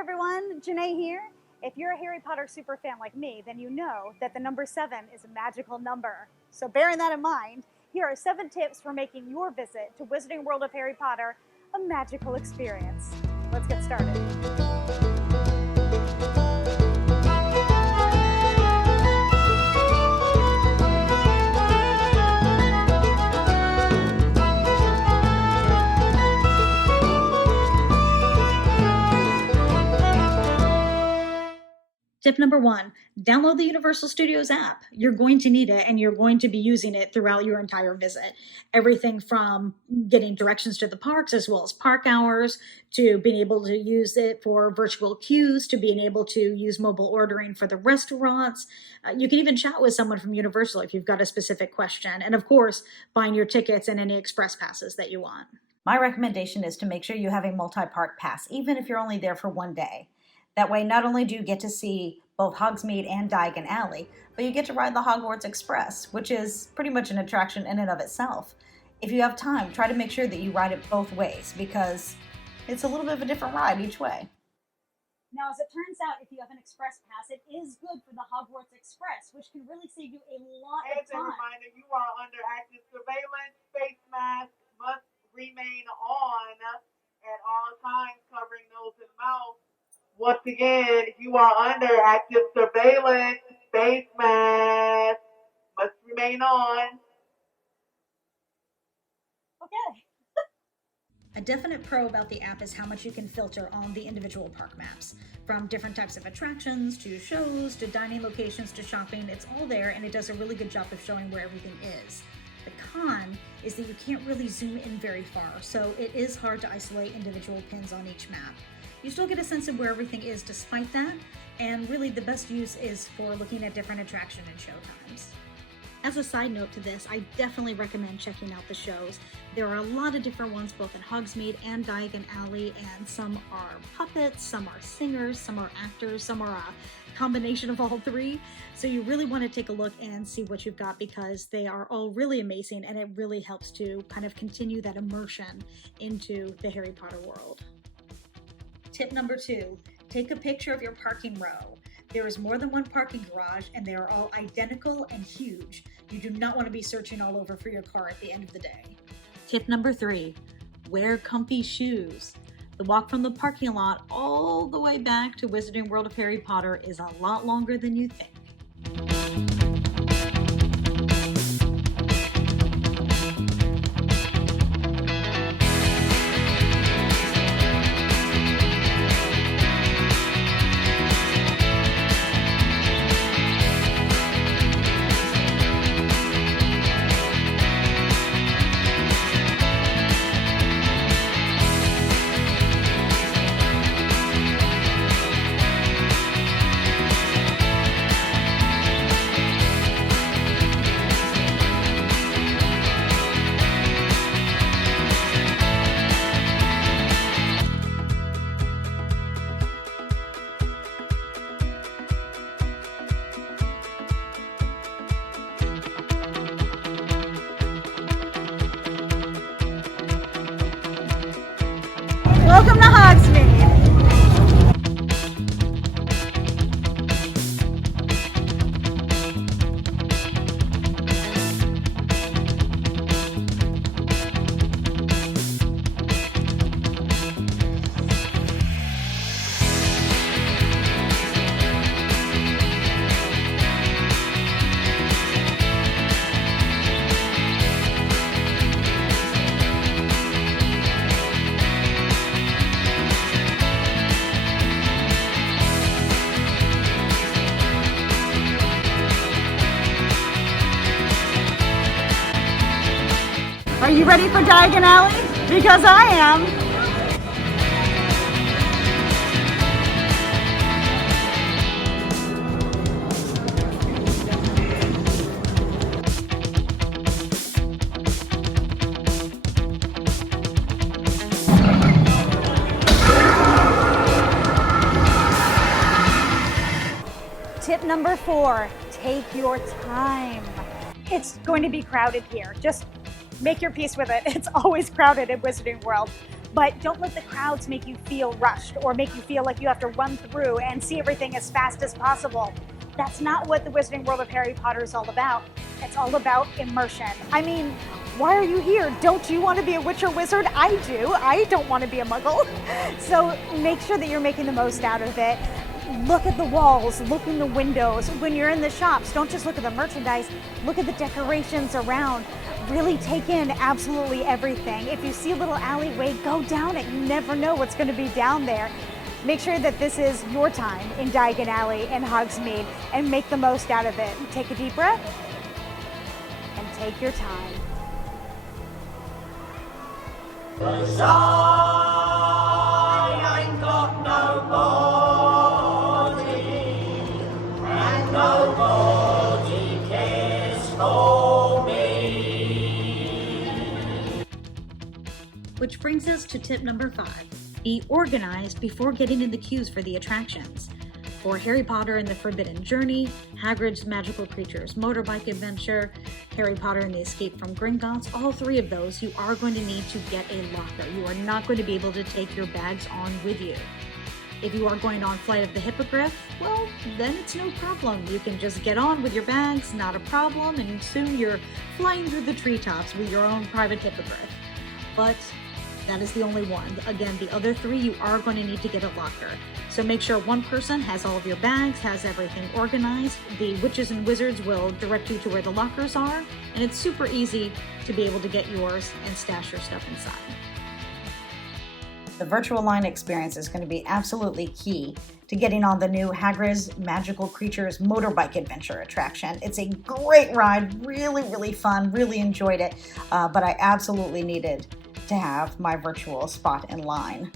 everyone, Janae here. If you're a Harry Potter super fan like me, then you know that the number 7 is a magical number. So bearing that in mind, here are 7 tips for making your visit to Wizarding World of Harry Potter a magical experience. Let's get started. Tip number 1, download the Universal Studios app. You're going to need it and you're going to be using it throughout your entire visit. Everything from getting directions to the parks as well as park hours, to being able to use it for virtual queues, to being able to use mobile ordering for the restaurants. You can even chat with someone from Universal if you've got a specific question. And of course, buying your tickets and any express passes that you want. My recommendation is to make sure you have a multi-park pass, even if you're only there for one day. That way, not only do you get to see both Hogsmeade and Diagon Alley, but you get to ride the Hogwarts Express, which is pretty much an attraction in and of itself. If you have time, try to make sure that you ride it both ways, because it's a little bit of a different ride each way. Now, as it turns out, if you have an express pass, it is good for the Hogwarts Express, which can really save you a lot of As a time. reminder, you are under active surveillance. Face masks must remain on at all times, covering nose and mouth. Once again, you are under active surveillance. Face mask must remain on. Okay. A definite pro about the app is how much you can filter on the individual park maps. From different types of attractions, to shows, to dining locations, to shopping, it's all there and it does a really good job of showing where everything is. The con is that you can't really zoom in very far, so it is hard to isolate individual pins on each map. You still get a sense of where everything is despite that, and really the best use is for looking at different attraction and show times. As a side note to this, I definitely recommend checking out the shows. There are a lot of different ones both in Hogsmeade and Diagon Alley, and some are puppets, some are singers, some are actors, some are a combination of all three. So you really want to take a look and see what you've got, because they are all really amazing and it really helps to kind of continue that immersion into the Harry Potter world. Tip number 2, take a picture of your parking row. There is more than one parking garage and they are all identical and huge. You do not want to be searching all over for your car at the end of the day. Tip number 3, wear comfy shoes. The walk from the parking lot all the way back to Wizarding World of Harry Potter is a lot longer than you think. Welcome to Hogsmeade. Are you ready for Diagon Alley? Because I am. Tip number 4, take your time. It's going to be crowded here. Just make your peace with it. It's always crowded at Wizarding World. But don't let the crowds make you feel rushed or make you feel like you have to run through and see everything as fast as possible. That's not what the Wizarding World of Harry Potter is all about. It's all about immersion. I mean, why are you here? Don't you want to be a witch or wizard? I do. I don't want to be a muggle. So make sure that you're making the most out of it. Look at the walls, look in the windows. When you're in the shops, don't just look at the merchandise, look at the decorations around. Really take in absolutely everything. If you see a little alleyway, go down it. You never know what's going to be down there. Make sure that this is your time in Diagon Alley and Hogsmeade and make the most out of it. Take a deep breath and take your time. 'Cause I ain't got nobody, and nobody cares for me. Which brings us to tip number 5. Be organized before getting in the queues for the attractions. For Harry Potter and the Forbidden Journey, Hagrid's Magical Creatures Motorbike Adventure, Harry Potter and the Escape from Gringotts, all 3 of those, you are going to need to get a locker. You are not going to be able to take your bags on with you. If you are going on Flight of the Hippogriff, well, then it's no problem. You can just get on with your bags, not a problem, and soon you're flying through the treetops with your own private hippogriff. But that is the only one. Again, the other 3, you are going to need to get a locker. So make sure one person has all of your bags, has everything organized. The witches and wizards will direct you to where the lockers are, and it's super easy to be able to get yours and stash your stuff inside. The virtual line experience is going to be absolutely key to getting on the new Hagrid's Magical Creatures Motorbike Adventure attraction. It's a great ride, really, really fun, really enjoyed it, but I absolutely needed to have my virtual spot in line.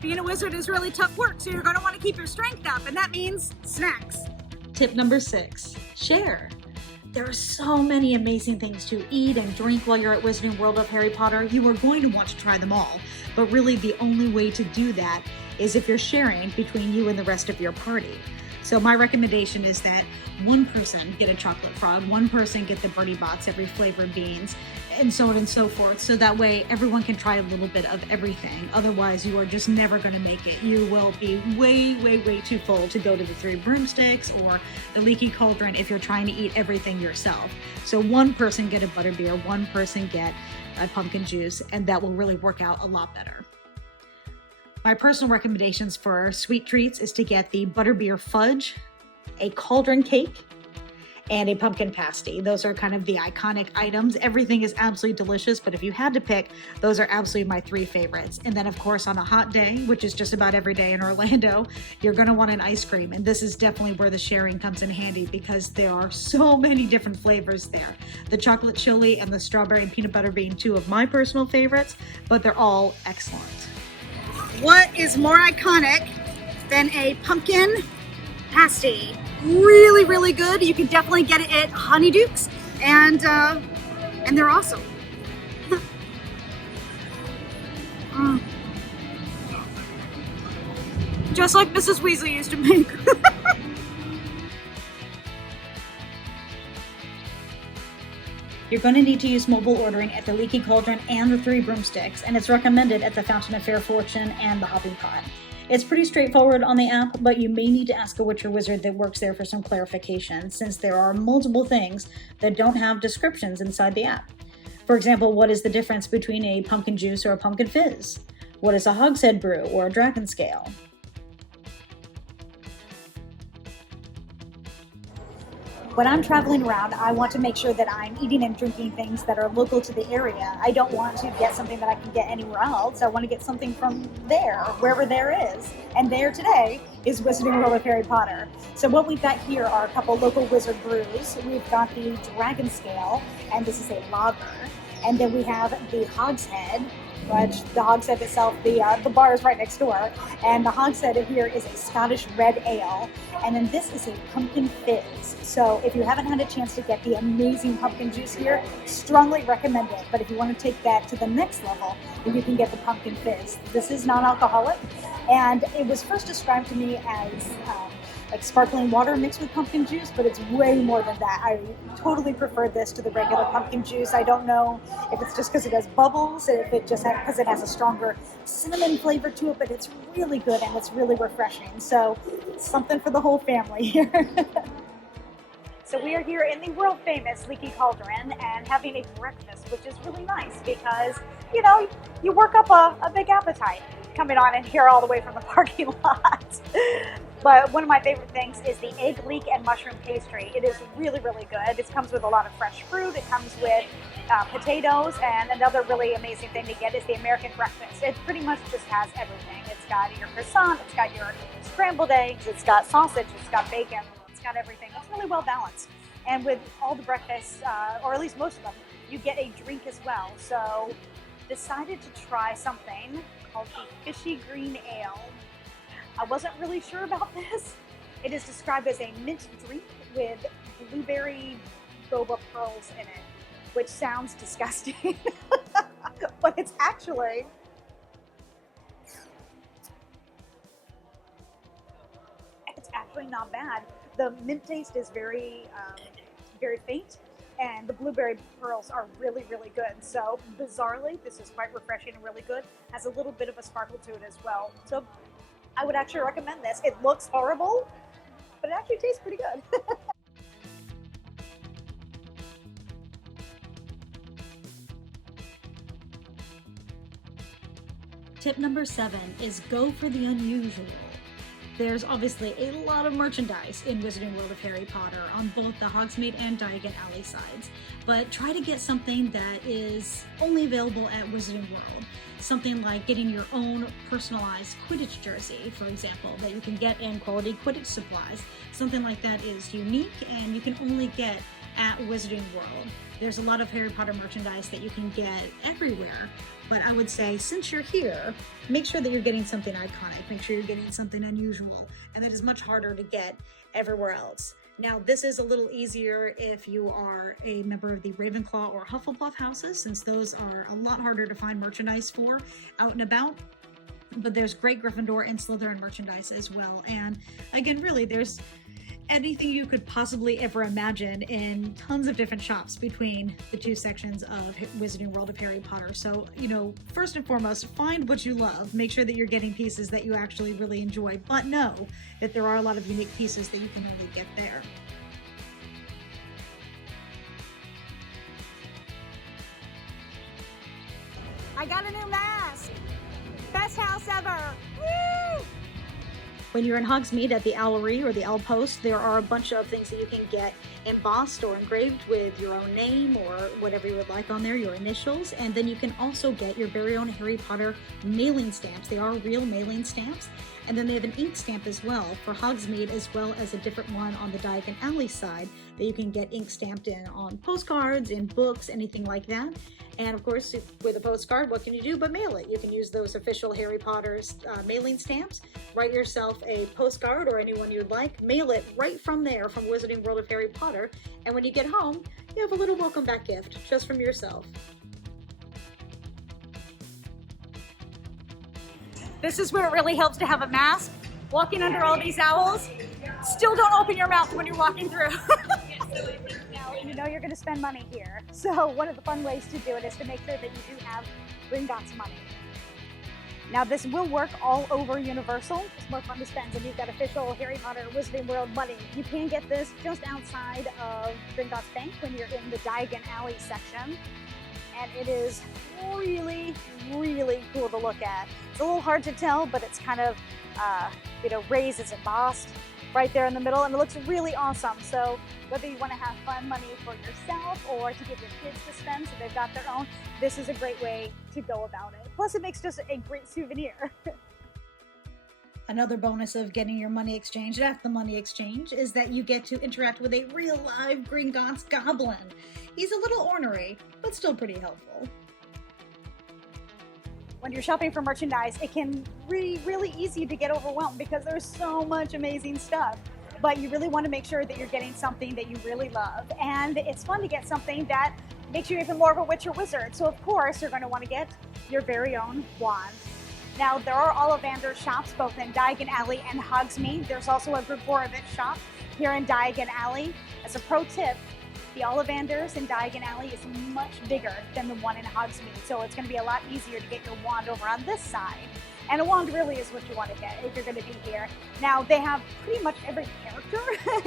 Being a wizard is really tough work, so you're going to want to keep your strength up, and that means snacks. Tip number 6, share. There are so many amazing things to eat and drink while you're at Wizarding World of Harry Potter. You are going to want to try them all, but really the only way to do that is if you're sharing between you and the rest of your party. So my recommendation is that one person get a chocolate frog, one person get the Bertie Bott's every flavor beans, and so on and so forth. So that way everyone can try a little bit of everything. Otherwise, you are just never going to make it. You will be way, way, way too full to go to the 3 broomsticks or the Leaky Cauldron if you're trying to eat everything yourself. So one person get a butterbeer, one person get a pumpkin juice, and that will really work out a lot better. My personal recommendations for sweet treats is to get the butterbeer fudge, a cauldron cake, and a pumpkin pasty. Those are kind of the iconic items. Everything is absolutely delicious, but if you had to pick, those are absolutely my 3 favorites. And then of course on a hot day, which is just about every day in Orlando, you're gonna want an ice cream. And this is definitely where the sharing comes in handy because there are so many different flavors there. The chocolate chili and the strawberry and peanut butter being 2 of my personal favorites, but they're all excellent. What is more iconic than a pumpkin pasty? Really, really good. You can definitely get it at Honeydukes, and they're awesome. Just like Mrs. Weasley used to make. You're going to need to use mobile ordering at the Leaky Cauldron and the 3 broomsticks, and it's recommended at the Fountain of Fair Fortune and the Hopping Pot. It's pretty straightforward on the app, but you may need to ask a witch or wizard that works there for some clarification, since there are multiple things that don't have descriptions inside the app. For example, what is the difference between a pumpkin juice or a pumpkin fizz? What is a hogshead brew or a dragon scale? When I'm traveling around, I want to make sure that I'm eating and drinking things that are local to the area. I don't want to get something that I can get anywhere else. I want to get something from there, wherever there is. And there today is Wizarding World of Harry Potter. So what we've got here are a couple local wizard brews. We've got the Dragon Scale, and this is a lager. And then we have the Hogshead, which the Hogshead itself, the bar is right next door. And the Hogshead here is a Scottish red ale. And then this is a pumpkin fizz. So if you haven't had a chance to get the amazing pumpkin juice here, strongly recommend it. But if you want to take that to the next level, then you can get the pumpkin fizz. This is non-alcoholic, and it was first described to me as like sparkling water mixed with pumpkin juice, but it's way more than that. I totally prefer this to the regular pumpkin juice. I don't know if it's just because it has bubbles, if it just because it has a stronger cinnamon flavor to it, but it's really good and it's really refreshing. So something for the whole family here. So we are here in the world famous Leaky Cauldron and having a breakfast, which is really nice because, you know, you work up a big appetite coming on in here all the way from the parking lot. But one of my favorite things is the egg leek and mushroom pastry. It is really, really good. It comes with a lot of fresh fruit. It comes with potatoes, and another really amazing thing to get is the American breakfast. It pretty much just has everything. It's got your croissant, it's got your scrambled eggs, it's got sausage, it's got bacon, it's got everything. It's really well balanced. And with all the breakfasts, or at least most of them, you get a drink as well. So decided to try something called the Fishy Green Ale. I wasn't really sure about this. It is described as a mint drink with blueberry boba pearls in it, which sounds disgusting, but it's actually not bad. The mint taste is very faint, and the blueberry pearls are really, really good. So bizarrely, this is quite refreshing and really good. Has a little bit of a sparkle to it as well. So I would actually recommend this. It looks horrible, but it actually tastes pretty good. Tip number 7 is go for the unusual. There's obviously a lot of merchandise in Wizarding World of Harry Potter on both the Hogsmeade and Diagon Alley sides, but try to get something that is only available at Wizarding World. Something like getting your own personalized Quidditch jersey, for example, that you can get in quality Quidditch supplies. Something like that is unique and you can only get at Wizarding World. There's a lot of Harry Potter merchandise that you can get everywhere, but I would say since you're here, make sure that you're getting something iconic, make sure you're getting something unusual, and that is much harder to get everywhere else. Now, this is a little easier if you are a member of the Ravenclaw or Hufflepuff houses, since those are a lot harder to find merchandise for out and about. But there's great Gryffindor and Slytherin merchandise as well. And again, really, there's anything you could possibly ever imagine in tons of different shops between the two sections of Wizarding World of Harry Potter. So, you know, first and foremost, find what you love. Make sure that you're getting pieces that you actually really enjoy, but know that there are a lot of unique pieces that you can only get there. I got a new mask! Best house ever! Woo! When you're in Hogsmeade at the Owlery or the Owl Post, there are a bunch of things that you can get embossed or engraved with your own name or whatever you would like on there, your initials. And then you can also get your very own Harry Potter mailing stamps. They are real mailing stamps. And then they have an ink stamp as well for Hogsmeade, as well as a different one on the Diagon Alley side that you can get ink stamped in on postcards, in books, anything like that. And of course, with a postcard, what can you do but mail it? You can use those official Harry Potter's mailing stamps, write yourself a postcard or anyone you'd like, mail it right from there from Wizarding World of Harry Potter, and when you get home, you have a little welcome back gift just from yourself. This is where it really helps to have a mask. Walking under all these owls, still don't open your mouth when you're walking through. Now, you know you're going to spend money here. So one of the fun ways to do it is to make sure that you do have Gringotts Money. Now this will work all over Universal. It's more fun to spend when you've got official Harry Potter Wizarding World money. You can get this just outside of Gringotts Bank when you're in the Diagon Alley section. And it is really, really cool to look at. It's a little hard to tell, but it's kind of, raised, it's embossed right there in the middle, and it looks really awesome. So whether you want to have fun money for yourself or to give your kids to spend so they've got their own, this is a great way to go about it. Plus it makes just a great souvenir. Another bonus of getting your money exchanged at the money exchange is that you get to interact with a real live Gringotts Goblin. He's a little ornery, but still pretty helpful. When you're shopping for merchandise, it can be really easy to get overwhelmed because there's so much amazing stuff. But you really want to make sure that you're getting something that you really love. And it's fun to get something that makes you even more of a witch or wizard. So of course, you're going to want to get your very own wand. Now, there are Ollivander shops both in Diagon Alley and Hogsmeade. There's also a Gringotts shop here in Diagon Alley. As a pro tip, the Ollivanders in Diagon Alley is much bigger than the one in Hogsmeade, so it's going to be a lot easier to get your wand over on this side. And a wand really is what you want to get if you're going to be here. Now, they have pretty much every character,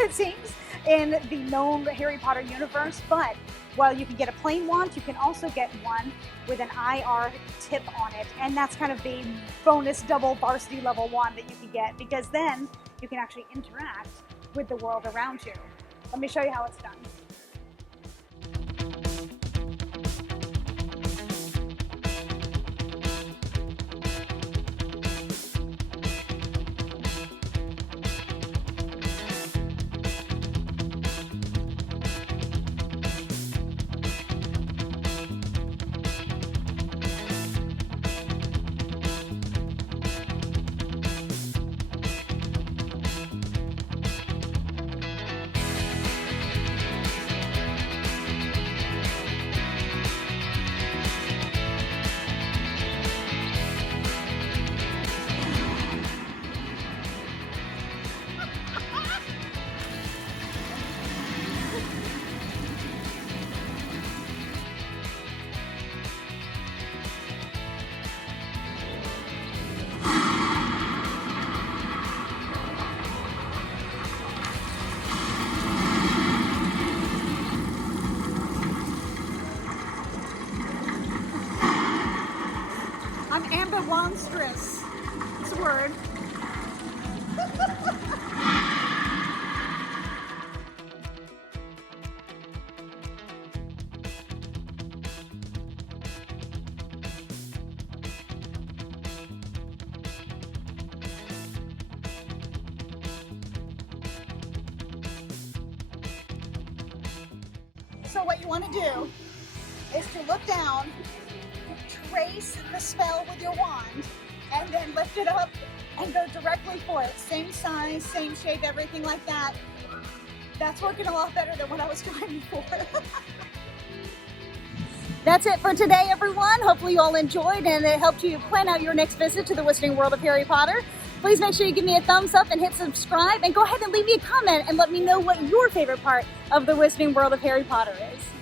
it seems, in the known Harry Potter universe, but while you can get a plain wand, you can also get one with an IR tip on it, and that's kind of the bonus double varsity level wand that you can get, because then you can actually interact with the world around you. Let me show you how it's done. I'm ambidextrous. It's a word. So what you want to do is to look down, trace the spell with your wand, and then lift it up and go directly for it. Same size, same shape, everything like that. That's working a lot better than what I was trying before. That's it for today, everyone. Hopefully you all enjoyed and it helped you plan out your next visit to the Wizarding World of Harry Potter. Please make sure you give me a thumbs up and hit subscribe, and go ahead and leave me a comment and let me know what your favorite part of the Wizarding World of Harry Potter is.